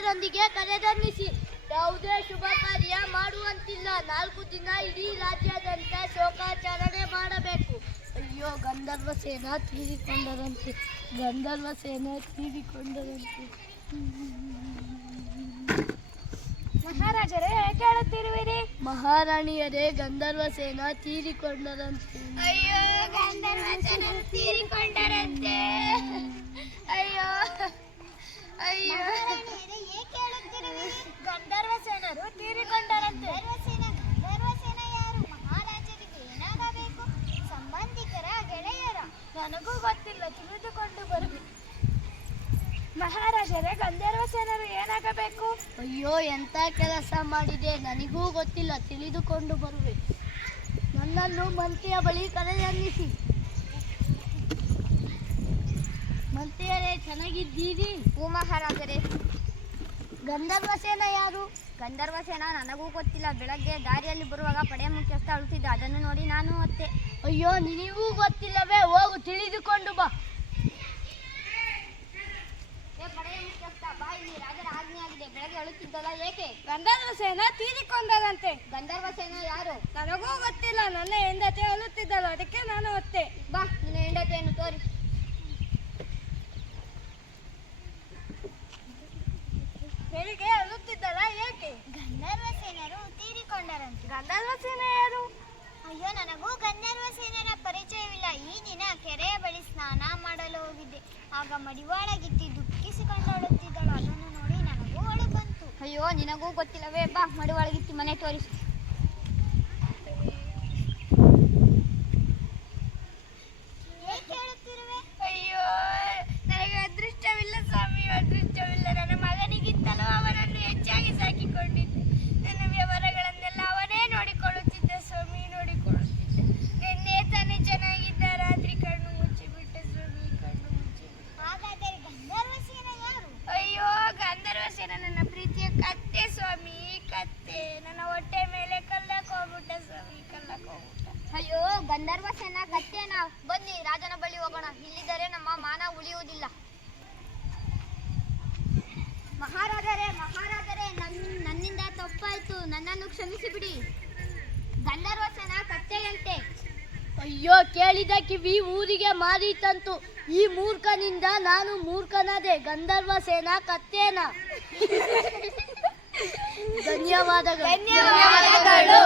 ಗಣ್ಯರೊಂದಿಗೆ ಕರೆದೊನ್ನಿಸಿ ಯಾವುದೇ ಶುಭ ಕಾರ್ಯ ಮಾಡುವಂತಿಲ್ಲ. 4 ದಿನ ಇಡೀ ರಾಜ್ಯಾದ್ಯಂತ ಶೋಕಾಚರಣೆ ಮಾಡಬೇಕು. ಅಯ್ಯೋ, ಗಂಧರ್ವ ಸೇನಾ ತೀರಿಕೊಂಡರಂತೆ, ಗಂಧರ್ವ ಸೇನಾ ತೀರಿಕೊಂಡರಂತೆ. ಮಹಾರಾಜರೇ, ಏಕೆ ಹೇಳುತ್ತಿರುವಿರಿ? ಮಹಾರಾಣಿಯರೇ, ಗಂಧರ್ವ ಸೇನಾ ತೀರಿಕೊಂಡರಂತೆ. ಅಯ್ಯೋ, ಗಂಧರ್ವ ಸೇನರು ತೀರಿಕೊಂಡರಂತೆ. ಅಯ್ಯೋ ಅಯ್ಯೋ, ಏಕೆ ಹೇಳುತ್ತಿರುವಿರಿ? ಗಂಧರ್ವ ಸೇನರು ತೀರಿಕೊಂಡರಂತೆ. ಗಂಧರ್ವ ಸೇನ ಯಾರು? ಮಹಾರಾಜರಿಗೆ ಏನಾಗಬೇಕು? ಸಂಬಂಧಿಕರ, ಗೆಳೆಯರ? ನನಗೂ ಗೊತ್ತಿಲ್ಲ, ತಿಳಿದುಕೊಂಡು ಬರಬೇಕು. ಮಹಾರಾಜರೇ, ಗಂಧರ್ವ ಸೇನರು ಏನಾಗಬೇಕು? ಅಯ್ಯೋ, ಎಂಥ ಕೆಲಸ ಮಾಡಿದೆ, ನನಗೂ ಗೊತ್ತಿಲ್ಲ, ತಿಳಿದುಕೊಂಡು ಬರುವೆ. ನನ್ನನ್ನು ಮಂತ್ರಿಯ ಬಳಿ ಕರೆದೊನ್ನಿಸಿ. ಮಂತ್ರಿಯರೇ, ಚೆನ್ನಾಗಿದ್ದೀರಿ? ಹೂ ಮಹಾರಾಜರೇ. ಗಂಧರ್ವ ಸೇನ ಯಾರು? ಗಂಧರ್ವ ಸೇನ ನನಗೂ ಗೊತ್ತಿಲ್ಲ. ಬೆಳಗ್ಗೆ ದಾರಿಯಲ್ಲಿ ಬರುವಾಗ ಪಡೆ ಮುಖ್ಯಸ್ಥ ಅಳುತ್ತಿದ್ದ, ಅದನ್ನು ನೋಡಿ ನಾನು ಅತ್ತೆ. ಅಯ್ಯೋ, ನಿನಗೂ ಗೊತ್ತಿಲ್ಲವೇ? ಹೋಗು, ತಿಳಿದುಕೊಂಡು ಬಾ. ಪಡೆಯ ಮುಖ್ಯಸ್ಥ, ಬಾ ಇಲ್ಲಿ, ರಾಜರ ಆಜ್ಞೆ ಆಗಿದೆ. ಬೆಳಗ್ಗೆ ಅಳುತ್ತಿದ್ದಲ್ಲ, ಏಕೆ? ಗಂಧರ್ವ ಸೇನ ತೀರಿಕೊಂಡರಂತೆ. ಗಂಧರ್ವ ಸೇನ ಯಾರು? ನನಗೂ ಗೊತ್ತಿಲ್ಲ, ನನ್ನ ಹೆಂಡತಿ ಅಳುತ್ತಿದ್ದಲ್ಲ, ಅದಕ್ಕೆ ನಾನು ಅತ್ತೆ. ಬಾ, ನಿನ್ನ ಹೆಂಡತಿಯನ್ನು ತೋರಿಸು. ಬೆಳಿಗ್ಗೆ ಅಳುತ್ತಿದ್ದಲ್ಲ, ಏಕೆ? ಗಂಧರ್ವ ಸೇನರು ತೀರಿಕೊಂಡರಂತೆ. ಗಂಧರ್ವ ಸೇನ ಯಾರು? ಅಯ್ಯೋ, ನನಗೂ ಗಂಧರ್ವ ಸೇನರ ಪರಿಚಯವಿಲ್ಲ. ಈ ದಿನ ಕೆರೆಯ ಬಳಿ ಸ್ನಾನ ಮಾಡಲು ಹೋಗಿದ್ದೆ. ಆಗ ಮಡಿವಾಳಗಿತ್ತಿ ದುಃಖಿಸಿಕೊಂಡು ಅಳುತ್ತಿದ್ದಳು. ಅದನ್ನು ನೋಡಿ ನನಗೂ ಅಳು ಬಂತು. ಅಯ್ಯೋ, ನಿನಗೂ ಗೊತ್ತಿಲ್ಲವೇ? ಬಾ, ಮಡಿವಾಳಗಿತ್ತಿ ಮನೆ ತೋರಿಸು. ಏಕೆ ಹೇಳುತ್ತಿರುವೆ? ಅಯ್ಯೋ, ನನಗೆ ಅದೃಷ್ಟವಿಲ್ಲ ಸ್ವಾಮಿ, ಅದೃಷ್ಟವಿಲ್ಲ. ನನ್ನ ಮಗನಿಗಿಂತಲೂ ಅವನನ್ನು ಹೆಚ್ಚಾಗಿ ಸಾಕಿಕೊಂಡಿದ್ದೆ. ನನ್ನ ವ್ಯವಹಾರಗಳನ್ನೆಲ್ಲ ಅವನೇ ನೋಡಿಕೊಳ್ಳುತ್ತಿದ್ದ ಸ್ವಾಮಿ, ನೋಡಿಕೊಳ್ಳುತ್ತಿದ್ದ. ನಿನ್ನೆ ತಾನೇ ಚೆನ್ನಾಗಿದ್ದ, ರಾತ್ರಿ ಕಣ್ಣು ಮುಚ್ಚಿಬಿಟ್ಟ ಸ್ವಾಮಿ, ಕಣ್ಣು ಮುಚ್ಚಿಬಿಟ್ಟ. ಹಾಗಾದರೆ ಗಂಧರ್ವ ಸೇನ ಯಾರು? ಅಯ್ಯೋ, ಗಂಧರ್ವ ಸೇನ ನನ್ನ ಪ್ರೀತಿಯ ಕತ್ತೆ ಸ್ವಾಮಿ, ಕತ್ತೆ. ನನ್ನ ಹೊಟ್ಟೆ ಮೇಲೆ ಕಲ್ಲಕ್ಕೆ ಹೋಗ್ಬಿಟ್ಟ ಸ್ವಾಮಿ, ಕಲ್ಲಕ್ಕೆ ಹೋಗ್ಬಿಟ್ಟ. ಅಯ್ಯೋ, ಗಂಧರ್ವ ಸೇನ ಕತ್ತೇನಾ? ಬನ್ನಿ, ರಾಜನ ಬಳಿ ಹೋಗೋಣ. ಇಲ್ಲಿದ್ದರೆ ನಮ್ಮ ಮಾನ ಉಳಿಯುವುದಿಲ್ಲ. ಮಹಾರಾಜರೇ, ಮಹಾರಾಜರೇ, ನನ್ನಿಂದ ತಪ್ಪಾಯ್ತು, ನನ್ನನ್ನು ಕ್ಷಮಿಸಿಬಿಡಿ. ಗಂಧರ್ವ ಸೇನ ಕತ್ತೆಯಂತೆ. ಅಯ್ಯೋ, ಕೇಳಿದ ಕಿವಿ ಊರಿಗೆ ಮಾರೀತಂತು. ಈ ಮೂರ್ಖನಿಂದ ನಾನು ಮೂರ್ಖನಾದೆ. ಗಂಧರ್ವ ಸೇನಾ ಕತ್ತೇನಾ? ಧನ್ಯವಾದಗಳು.